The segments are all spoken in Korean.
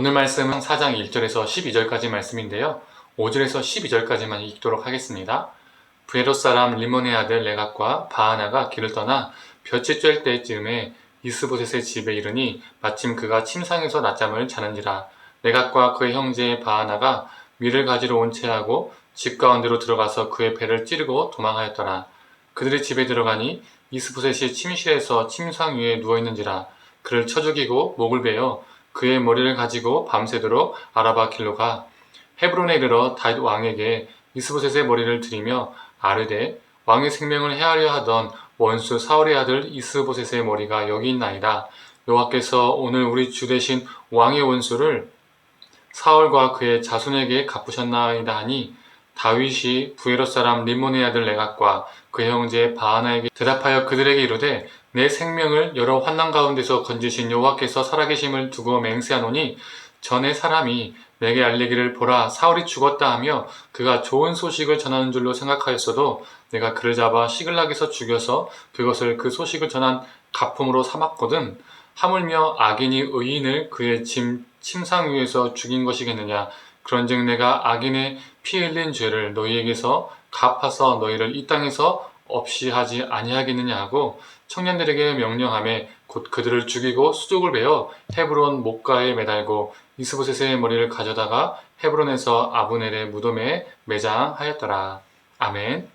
오늘 말씀은 4장 1절에서 12절까지 말씀인데요. 5절에서 12절까지만 읽도록 하겠습니다. 브에롯 사람 림몬의 아들 레갑과 바하나가 길을 떠나 볕이 쬐을 때쯤에 이스보셋의 집에 이르니 마침 그가 침상에서 낮잠을 자는지라. 레갑과 그의 형제 바하나가 밀을 가지러 온 채하고 집 가운데로 들어가서 그의 배를 찌르고 도망하였더라. 그들이 집에 들어가니 이스보셋이 침실에서 침상 위에 누워있는지라. 그를 쳐 죽이고 목을 베어 그의 머리를 가지고 밤새도록 아라바 길로 가 헤브론에 이르러 다윗 왕에게 이스보셋의 머리를 드리며 아르되 왕의 생명을 해하려 하던 원수 사울의 아들 이스보셋의 머리가 여기 있나이다. 여호와께서 오늘 우리 주 대신 왕의 원수를 사울과 그의 자손에게 갚으셨나이다 하니 다윗이 브에롯 사람 림몬의 아들 레갑과 그의 형제 바하나에게 대답하여 그들에게 이르되 내 생명을 여러 환난 가운데서 건지신 여호와께서 살아계심을 두고 맹세하노니 전에 사람이 내게 알리기를 보라 사울이 죽었다 하며 그가 좋은 소식을 전하는 줄로 생각하였어도 내가 그를 잡아 시글락에서 죽여서 그것을 그 소식을 전한 가품으로 삼았거든. 하물며 악인이 의인을 그의 침상 위에서 죽인 것이겠느냐. 그런즉 내가 악인의 피 흘린 죄를 너희에게서 갚아서 너희를 이 땅에서 없이 하지 아니하겠느냐 하고 청년들에게 명령하며 곧 그들을 죽이고 수족을 베어 헤브론 목가에 매달고 이스보셋의 머리를 가져다가 헤브론에서 아브넬의 무덤에 매장하였더라. 아멘.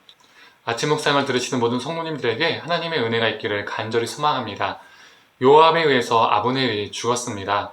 아침 묵상을 들으시는 모든 성도님들에게 하나님의 은혜가 있기를 간절히 소망합니다. 요압에 의해서 아브넬이 죽었습니다.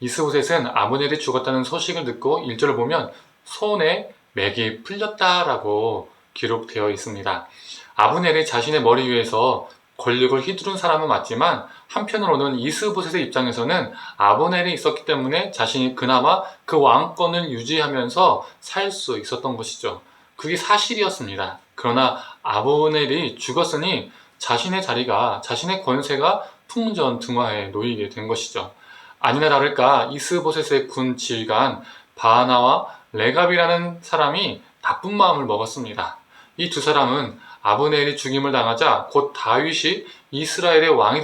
이스보셋은 아브넬이 죽었다는 소식을 듣고 1절을 보면 손에 맥이 풀렸다라고 기록되어 있습니다. 아브넬이 자신의 머리 위에서 권력을 휘두른 사람은 맞지만 한편으로는 이스보셋의 입장에서는 아브넬이 있었기 때문에 자신이 그나마 그 왕권을 유지하면서 살 수 있었던 것이죠. 그게 사실이었습니다. 그러나 아브넬이 죽었으니 자신의 자리가, 자신의 권세가 풍전등화에 놓이게 된 것이죠. 아니나 다를까 이스보셋의 군 지휘관 바하나와 레갑이라는 사람이 나쁜 마음을 먹었습니다. 이 두 사람은 아브넬이 죽임을 당하자 곧 다윗이 이스라엘의 왕이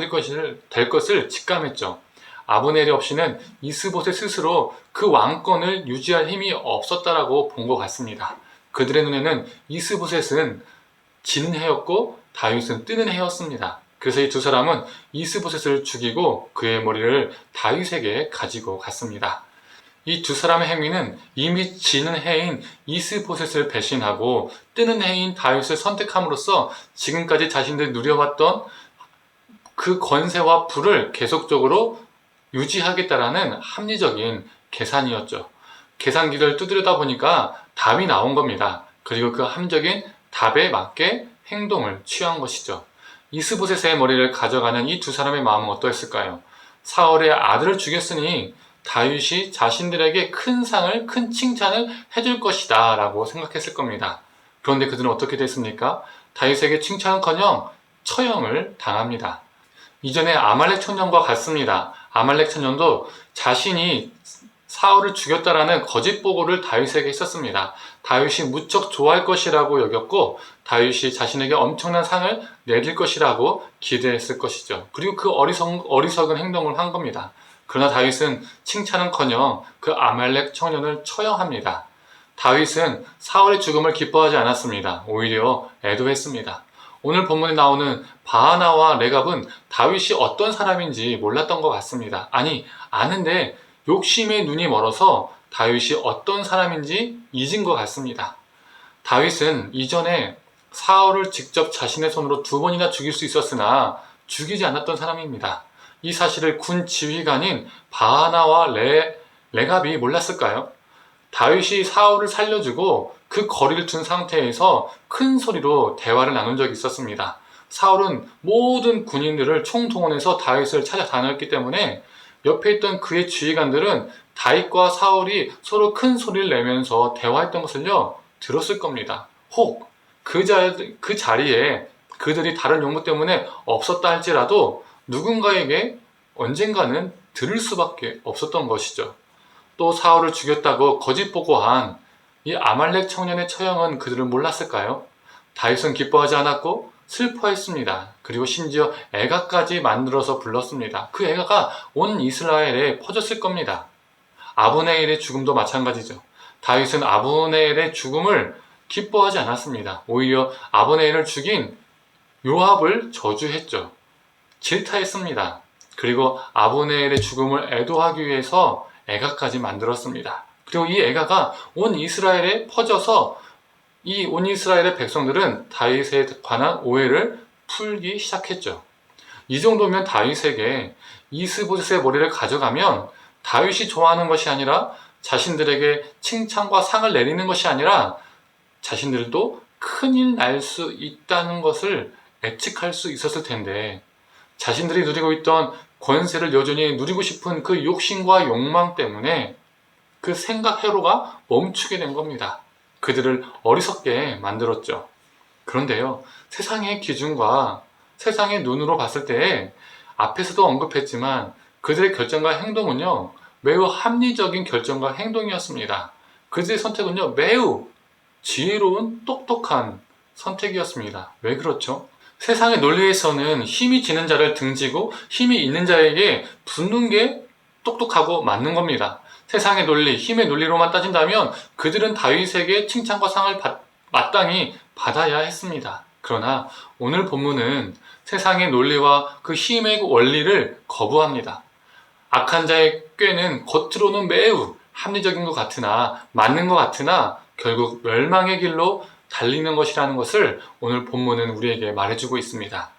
될 것을 직감했죠. 아브넬이 없이는 이스보셋 스스로 그 왕권을 유지할 힘이 없었다라고 본 것 같습니다. 그들의 눈에는 이스보셋은 지는 해였고 다윗은 뜨는 해였습니다. 그래서 이 두 사람은 이스보셋을 죽이고 그의 머리를 다윗에게 가지고 갔습니다. 이 두 사람의 행위는 이미 지는 해인 이스보셋을 배신하고 뜨는 해인 다윗을 선택함으로써 지금까지 자신들이 누려왔던 그 권세와 부를 계속적으로 유지하겠다라는 합리적인 계산이었죠. 계산기를 두드려다 보니까 답이 나온 겁니다. 그리고 그 합리적인 답에 맞게 행동을 취한 것이죠. 이스보셋의 머리를 가져가는 이 두 사람의 마음은 어떠했을까요? 사울의 아들을 죽였으니 다윗이 자신들에게 큰 상을, 큰 칭찬을 해줄 것이다 라고 생각했을 겁니다. 그런데 그들은 어떻게 됐습니까? 다윗에게 칭찬은커녕 처형을 당합니다. 이전에 아말렉 청년과 같습니다. 아말렉 청년도 자신이 사울을 죽였다라는 거짓 보고를 다윗에게 했었습니다. 다윗이 무척 좋아할 것이라고 여겼고 다윗이 자신에게 엄청난 상을 내릴 것이라고 기대했을 것이죠. 그리고 그 어리석은 행동을 한 겁니다. 그러나 다윗은 칭찬은커녕 그 아말렉 청년을 처형합니다. 다윗은 사울의 죽음을 기뻐하지 않았습니다. 오히려 애도했습니다. 오늘 본문에 나오는 바하나와 레갑은 다윗이 어떤 사람인지 몰랐던 것 같습니다. 아니, 아는데 욕심에 눈이 멀어서 다윗이 어떤 사람인지 잊은 것 같습니다. 다윗은 이전에 사울을 직접 자신의 손으로 2번이나 죽일 수 있었으나 죽이지 않았던 사람입니다. 이 사실을 군 지휘관인 바하나와 레갑이 몰랐을까요? 다윗이 사울을 살려주고 그 거리를 둔 상태에서 큰 소리로 대화를 나눈 적이 있었습니다. 사울은 모든 군인들을 총동원해서 다윗을 찾아다녔기 때문에 옆에 있던 그의 지휘관들은 다윗과 사울이 서로 큰 소리를 내면서 대화했던 것을요 들었을 겁니다. 혹 그 자리에 그들이 다른 용무 때문에 없었다 할지라도 누군가에게 언젠가는 들을 수밖에 없었던 것이죠. 또 사울을 죽였다고 거짓 보고한 이 아말렉 청년의 처형은 그들은 몰랐을까요? 다윗은 기뻐하지 않았고 슬퍼했습니다. 그리고 심지어 애가까지 만들어서 불렀습니다. 그 애가가 온 이스라엘에 퍼졌을 겁니다. 아브네엘의 죽음도 마찬가지죠. 다윗은 아브네엘의 죽음을 기뻐하지 않았습니다. 오히려 아브네엘을 죽인 요압을 저주했죠. 질타했습니다. 그리고 아브네엘의 죽음을 애도하기 위해서 애가까지 만들었습니다. 그리고 이 애가가 온 이스라엘에 퍼져서 이 온 이스라엘의 백성들은 다윗에 관한 오해를 풀기 시작했죠. 이 정도면 다윗에게 이스보셋의 머리를 가져가면 다윗이 좋아하는 것이 아니라 자신들에게 칭찬과 상을 내리는 것이 아니라 자신들도 큰일 날 수 있다는 것을 예측할 수 있었을 텐데 자신들이 누리고 있던 권세를 여전히 누리고 싶은 그 욕심과 욕망 때문에 그 생각 회로가 멈추게 된 겁니다. 그들을 어리석게 만들었죠. 그런데요, 세상의 기준과 세상의 눈으로 봤을 때 앞에서도 언급했지만 그들의 결정과 행동은요, 매우 합리적인 결정과 행동이었습니다. 그들의 선택은요, 매우 지혜로운 똑똑한 선택이었습니다. 왜 그렇죠? 세상의 논리에서는 힘이 지는 자를 등지고 힘이 있는 자에게 붙는 게 똑똑하고 맞는 겁니다. 세상의 논리, 힘의 논리로만 따진다면 그들은 다윗에게 칭찬과 상을 마땅히 받아야 했습니다. 그러나 오늘 본문은 세상의 논리와 그 힘의 원리를 거부합니다. 악한 자의 꾀는 겉으로는 매우 합리적인 것 같으나 맞는 것 같으나 결국 멸망의 길로 달리는 것이라는 것을 오늘 본문은 우리에게 말해주고 있습니다.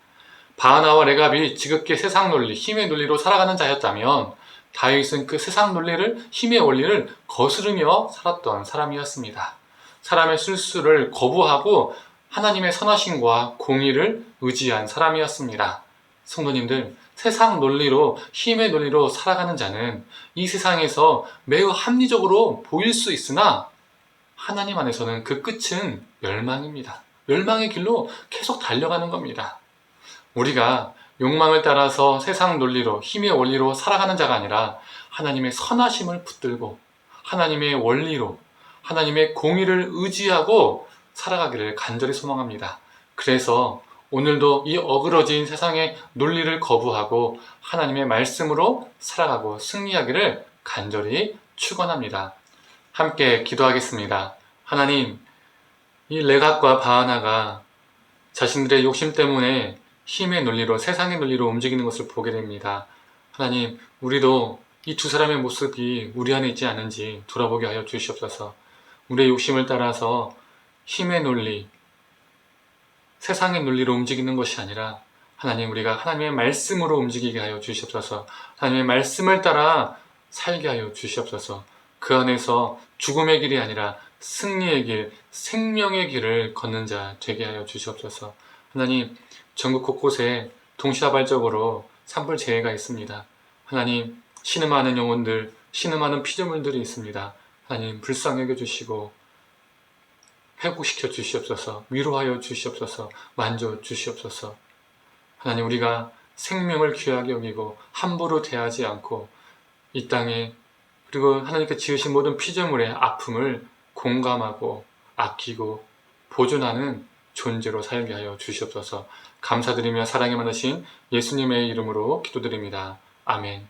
바하나와 레갑이 지극히 세상 논리, 힘의 논리로 살아가는 자였다면 다윗은 그 세상 논리를, 힘의 원리를 거스르며 살았던 사람이었습니다. 사람의 실수를 거부하고 하나님의 선하심과 공의를 의지한 사람이었습니다. 성도님들, 세상 논리로, 힘의 논리로 살아가는 자는 이 세상에서 매우 합리적으로 보일 수 있으나 하나님 안에서는 그 끝은 멸망입니다. 멸망의 길로 계속 달려가는 겁니다. 우리가 욕망을 따라서 세상 논리로, 힘의 원리로 살아가는 자가 아니라 하나님의 선하심을 붙들고 하나님의 원리로, 하나님의 공의를 의지하고 살아가기를 간절히 소망합니다. 그래서 오늘도 이 어그러진 세상의 논리를 거부하고 하나님의 말씀으로 살아가고 승리하기를 간절히 축원합니다. 함께 기도하겠습니다. 하나님, 이 레갑과 바하나가 자신들의 욕심 때문에 힘의 논리로, 세상의 논리로 움직이는 것을 보게 됩니다. 하나님, 우리도 이 두 사람의 모습이 우리 안에 있지 않은지 돌아보게 하여 주시옵소서. 우리의 욕심을 따라서 힘의 논리, 세상의 논리로 움직이는 것이 아니라 하나님, 우리가 하나님의 말씀으로 움직이게 하여 주시옵소서. 하나님의 말씀을 따라 살게 하여 주시옵소서. 그 안에서 죽음의 길이 아니라 승리의 길, 생명의 길을 걷는 자 되게 하여 주시옵소서. 하나님, 전국 곳곳에 동시다발적으로 산불재해가 있습니다. 하나님, 신음하는 영혼들, 신음하는 피조물들이 있습니다. 하나님, 불쌍히 여겨주시고 회복시켜 주시옵소서. 위로하여 주시옵소서. 만져 주시옵소서. 하나님, 우리가 생명을 귀하게 여기고 함부로 대하지 않고 이 땅에, 그리고 하나님께 지으신 모든 피조물의 아픔을 공감하고 아끼고 보존하는 존재로 살게 하여 주시옵소서. 감사드리며 사랑이 많으신 예수님의 이름으로 기도드립니다. 아멘.